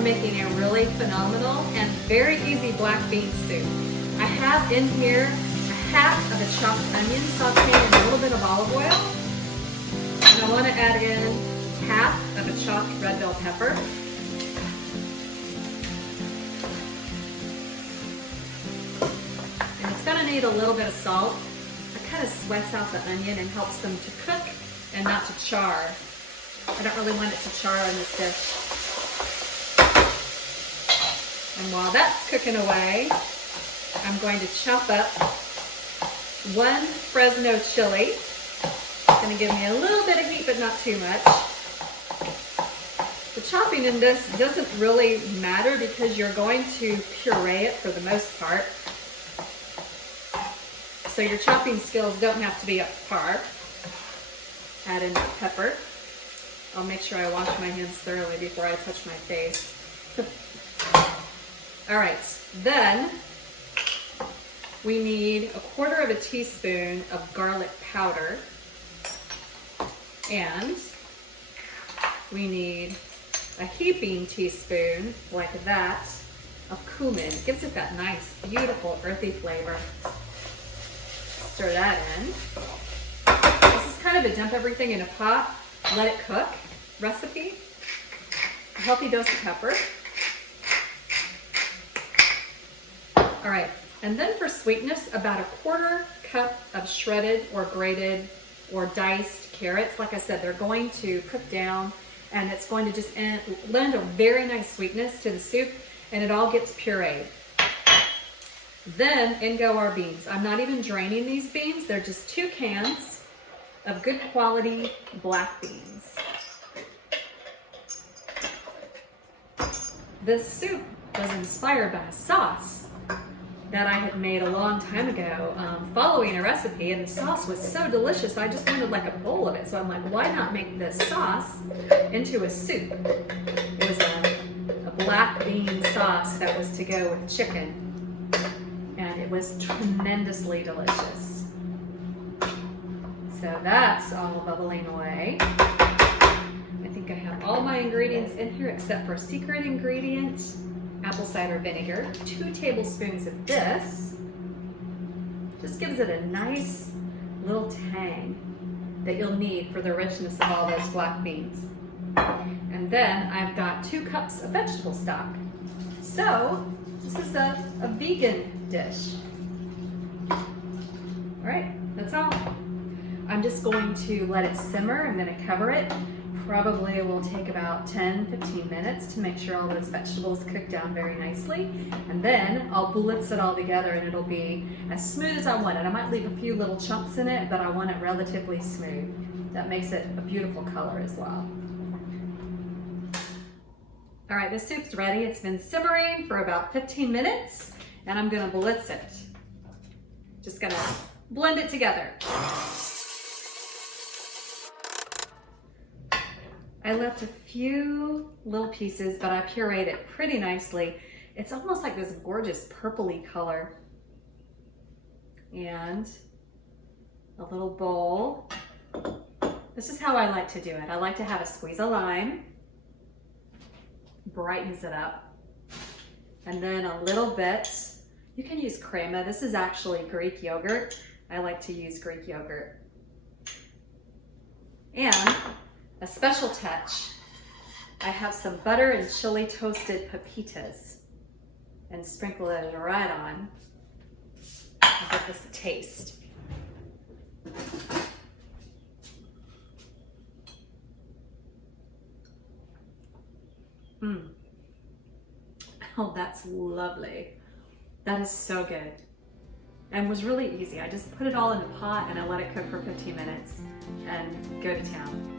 we're making a really phenomenal and very easy black bean soup. I have in here a half of a chopped onion sauteed in a little bit of olive oil. And I want to add in half of a chopped red bell pepper. And it's going to need a little bit of salt. It kind of sweats out the onion and helps them to cook and not to char. I don't really want it to char on this dish. And while that's cooking away, I'm going to chop up one Fresno chili. It's going to give me a little bit of heat, but not too much. The chopping in this doesn't really matter because you're going to puree it for the most part. So your chopping skills don't have to be up to par. Add in the pepper. I'll make sure I wash my hands thoroughly before I touch my face. All right, then we need 1/4 teaspoon of garlic powder, and we need a heaping teaspoon, like that, of cumin. It gives it that nice, beautiful, earthy flavor. Stir that in. This is kind of a dump everything in a pot, let it cook recipe. A healthy dose of pepper. All right, and then for sweetness, about 1/4 cup of shredded or grated or diced carrots. Like I said, they're going to cook down and it's going to just lend a very nice sweetness to the soup, and it all gets pureed. Then in go our beans. I'm not even draining these beans. They're just 2 cans of good quality black beans. This soup was inspired by a sauce that I had made a long time ago, following a recipe, and the sauce was so delicious I just wanted like a bowl of it. So I'm like, why not make this sauce into a soup? It was a black bean sauce that was to go with chicken, and it was tremendously delicious. So that's all bubbling away. I think I have all my ingredients in here except for a secret ingredient. Apple cider vinegar, 2 tablespoons of this. Just gives it a nice little tang that you'll need for the richness of all those black beans. And then I've got 2 cups of vegetable stock. So this is a vegan dish. All right, that's all. I'm just going to let it simmer. I'm going to cover it. Probably it will take about 10-15 minutes to make sure all those vegetables cook down very nicely. And then I'll blitz it all together and it'll be as smooth as I want it. I might leave a few little chunks in it, but I want it relatively smooth. That makes it a beautiful color as well. All right, this soup's ready. It's been simmering for about 15 minutes and I'm gonna blitz it. Just gonna blend it together. I left a few little pieces, but I pureed it pretty nicely. It's almost like this gorgeous purpley color. And a little bowl. This is how I like to do it. I like to have a squeeze of lime. Brightens it up. And then a little bit, you can use crema. This is actually Greek yogurt. I like to use Greek yogurt. And a special touch, I have some butter and chili toasted pepitas and sprinkle it right on. I'll give this a taste. Oh, that's lovely. That is so good. And was really easy. I just put it all in a pot and I let it cook for 15 minutes and go to town.